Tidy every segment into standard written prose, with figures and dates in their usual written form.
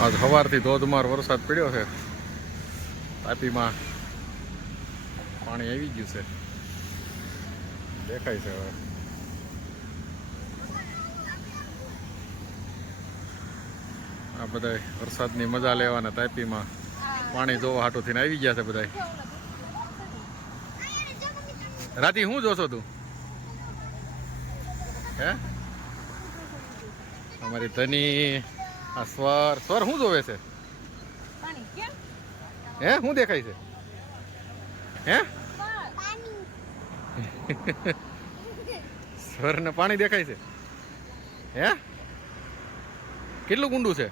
આજ સવારથી ધોધમાર વરસાદ પડ્યો છે. તાપીમાં પાણી આવી ગયું છે, દેખાય છે હવે. આ બધા વરસાદની મજા લેવાના તાપીમાં પાણી જોવા હાટો થઈને આવી ગયા છે બધા. રાતી શું જોશો તું? હે અમારી ધની આ સ્વર શું જોવે છે? હે શું દેખાય છે? હે સ્વર ને પાણી દેખાય છે? હે કેટલું ઊંડું છે?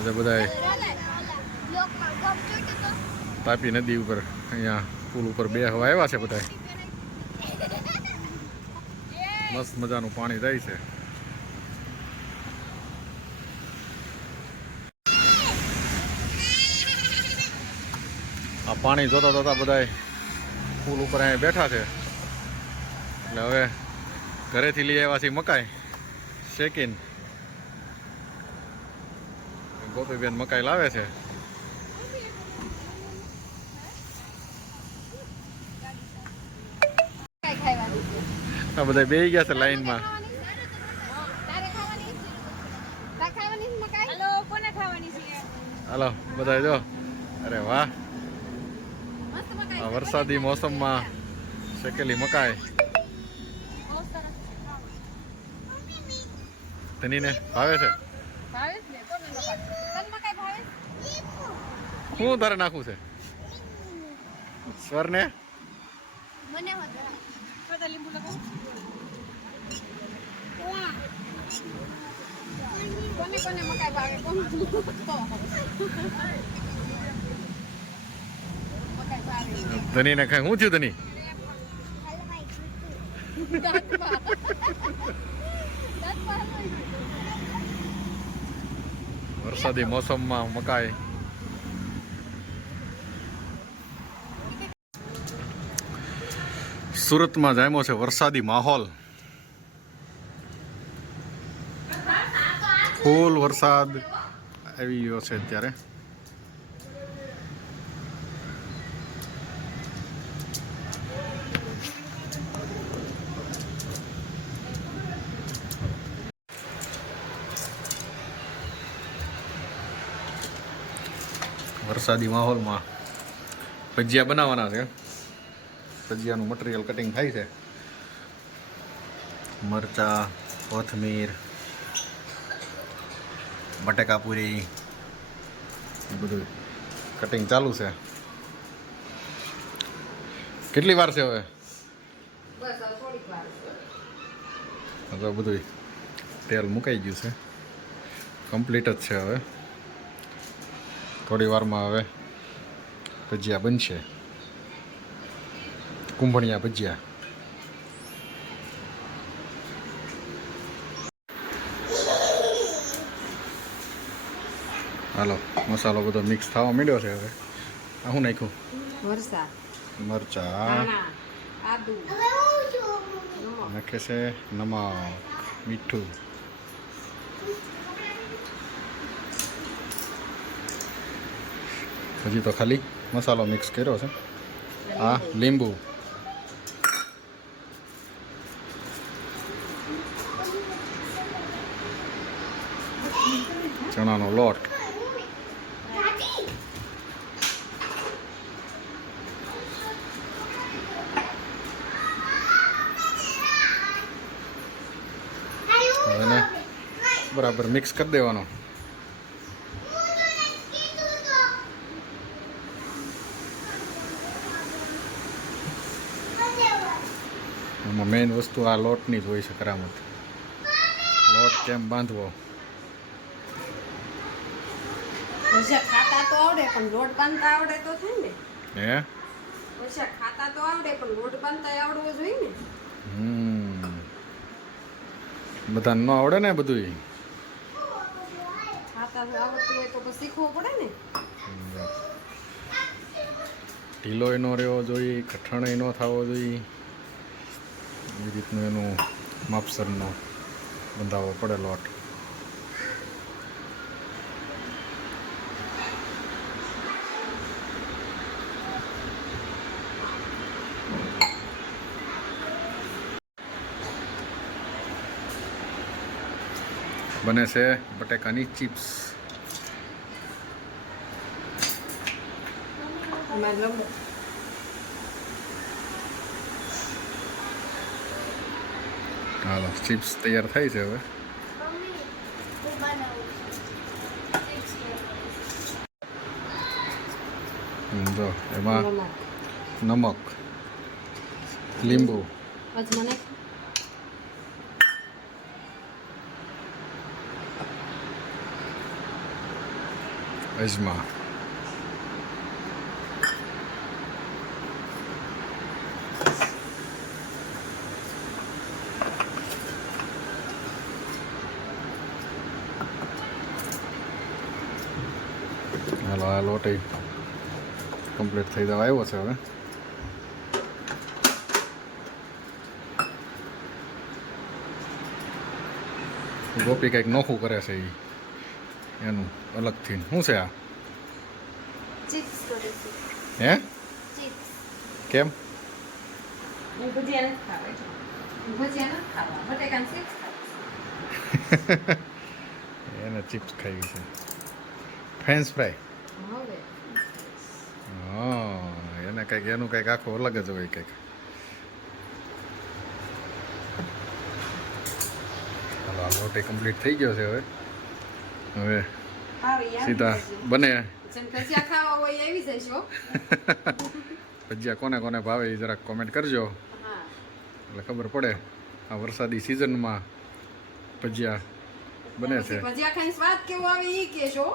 આજે બધા તાપી નદી ઉપર અહીંયા પુલ ઉપર બેહવા આવ્યા છે બધા. મસ્ત મજાનું પાણી જાય છે. આ પાણી જોતા જોતા બધા પુલ ઉપર અહીંયા બેઠા છે. એટલે હવે ઘરેથી લઈ આવ્યા છે મકાઈ શેકીને. ગોપીબેન મકાઈ લાવે છે. આ બધા બેસી ગયા છે લાઈનમાં. હાલો બધા જો. અરે વાહ, આ વરસાદી મોસમમાં શેકેલી મકાઈ. ધનીને ભાવે છે? શું તારે નાખવું છે સ્વર ને? ધની ને ખાય. શું થયું ધની? વરસાદી મોસમમાં મકાઈ. સુરતમાં જામ્યો છે વરસાદી માહોલ. ફૂલ વરસાદ આવી ગયો છે અત્યારે. વરસાદી માહોલમાં ભજીયા બનાવવાના છે. ભજીયાનું મટીરિયલ કટિંગ થાય છે. મરચા, કોથમીર, બટેકા પૂરી બધું કટિંગ ચાલુ છે. કેટલી વાર છે હવે? હવે બધું તેલ મુકાઈ ગયું છે. કમ્પ્લીટ જ છે. હવે થોડી વારમાં હવે ભજીયા બનશે. કુંભણિયા ભજીયા. હાલો મસાલો બધો મિક્સ થવા માંડ્યો છે. હવે આ શું નાખ્યું? મરચા, નાખે છે નમક, મીઠું. હજી તો ખાલી મસાલો મિક્સ કર્યો છે. આ લીંબુ, ચણાનો લોટ, અને બરાબર મિક્સ કરી દેવાનો. એમાં મેઇન વસ્તુ આ લોટની જ હોય છે કરામત. લોટ કેમ બાંધવો? ખાતા તો આવડે પણ લોટ બાંધતા આવડે તો થાય ને. હે ખાતા તો આવડે પણ લોટ બાંધતા આવડવો જોઈએ ને. બધાને ન આવડે ને બધું. ખાતા ખાતા આવડતું હોય તો પછી શીખવું પડે ને. ઢીલોય ન રહેવો જોઈએ, કઠણય ન થવો જોઈએ, એ રીતનું એનું માપસરનો બંધાવવો પડે લોટ. બને છે બટેકાની ચિપ્સ. અમારે લંબો હાલો ચિપ્સ તૈયાર થાય છે હવે. જો એમાં નમક, લીંબુ, અજમાને અજમા, હાલો આ લોટ કમ્પ્લીટ થઈ જવા આવ્યો છે હવે. ગોપી કંઈક નોખું કરે છે એ એનું અલગથી. શું છે આ? ચિપ્સ કરે છે. હે ચિપ્સ કેમ? હું ભજીયા નથી ખાવા છે. ભજીયા નથી ખાવા, બટેકાની ચિપ્સ ખાવા. એને ચિપ્સ ખાવી છે. French fry. હવે હા એને કંઈક એનું કંઈક આખું અલગ જ હોય કંઈક. હાલો આ લોટ કમ્પ્લીટ થઈ ગયો છે હવે. હવે સીધા બને. જેમ ભજીયા ખાવા હોય એવી જઈશ હો. ભજીયા કોને કોને ભાવે એ જરાક કોમેન્ટ કરજો, હા એટલે ખબર પડે. આ વરસાદી સિઝનમાં ભજીયા બને છે. ભજીયા ખાઈને સ્વાદ કેવો આવે એ કહેજો.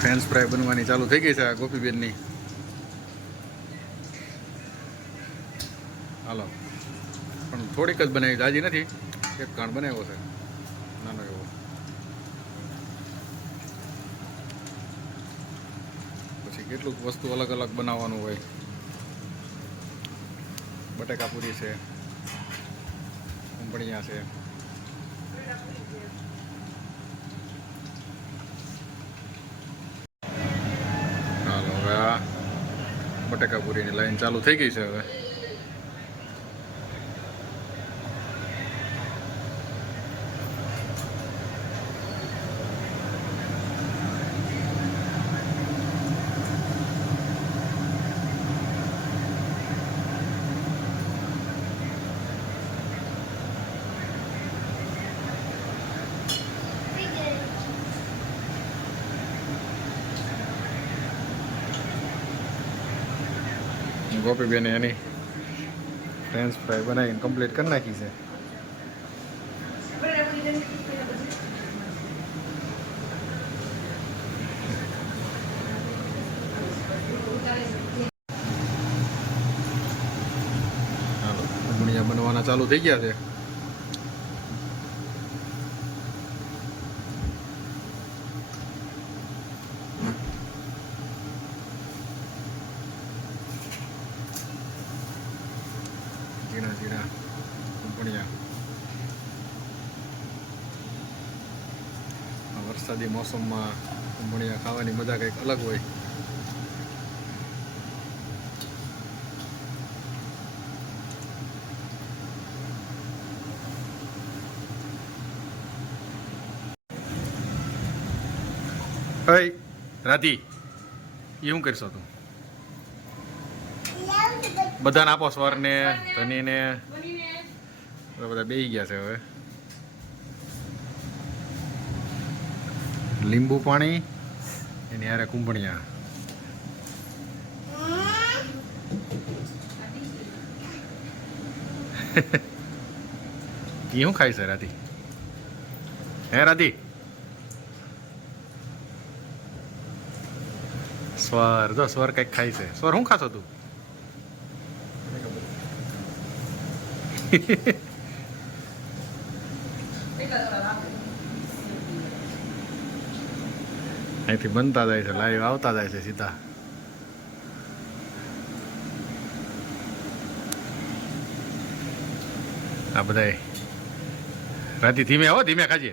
ફ્રેન્ચ ફ્રાય બનવાની ચાલુ થઈ ગઈ છે આ ગોપીબેનની. હાલો પણ થોડીક જ બનાવી, જાજી નથી. એક ઘણ બનાવ્યો છે નાનો એવો. પછી કેટલુંક વસ્તુ અલગ અલગ બનાવવાનું હોય. બટેકા પૂરી છે, કુંભળિયા છે. હાલો હવે આ બટેકા પૂરીની લાઈન ચાલુ થઈ ગઈ છે હવે. ગોપીબેને એની ફ્રેન્ચ ફ્રાય બનાવીને કમ્પ્લીટ કરી નાખી છે. હાલો કુંભળિયા બનવાના ચાલુ થઈ ગયા છે. ઝીણા ઝીણા કુંભળિયા. આ વરસાદી મોસમમાં કુંભળિયા ખાવાની મજા કંઈક અલગ હોય. હઈ રાધી એ શું કરશો તું? બધાને આપો, સ્વરને, ધનીને, બધા બેસી ગયા છે હવે. લીંબુ પાણી એની હારે કુંભણિયા. એ શું ખાય છે રાધી? હે રાધી? સ્વર જો સ્વર કંઈક ખાય છે. સ્વર શું ખાશો તું? અહીંથી બનતા જાય છે, લાઈવ આવતા જાય છે સીધા. આ બધાય રાતી ધીમે આવો, ધીમે ખાજે.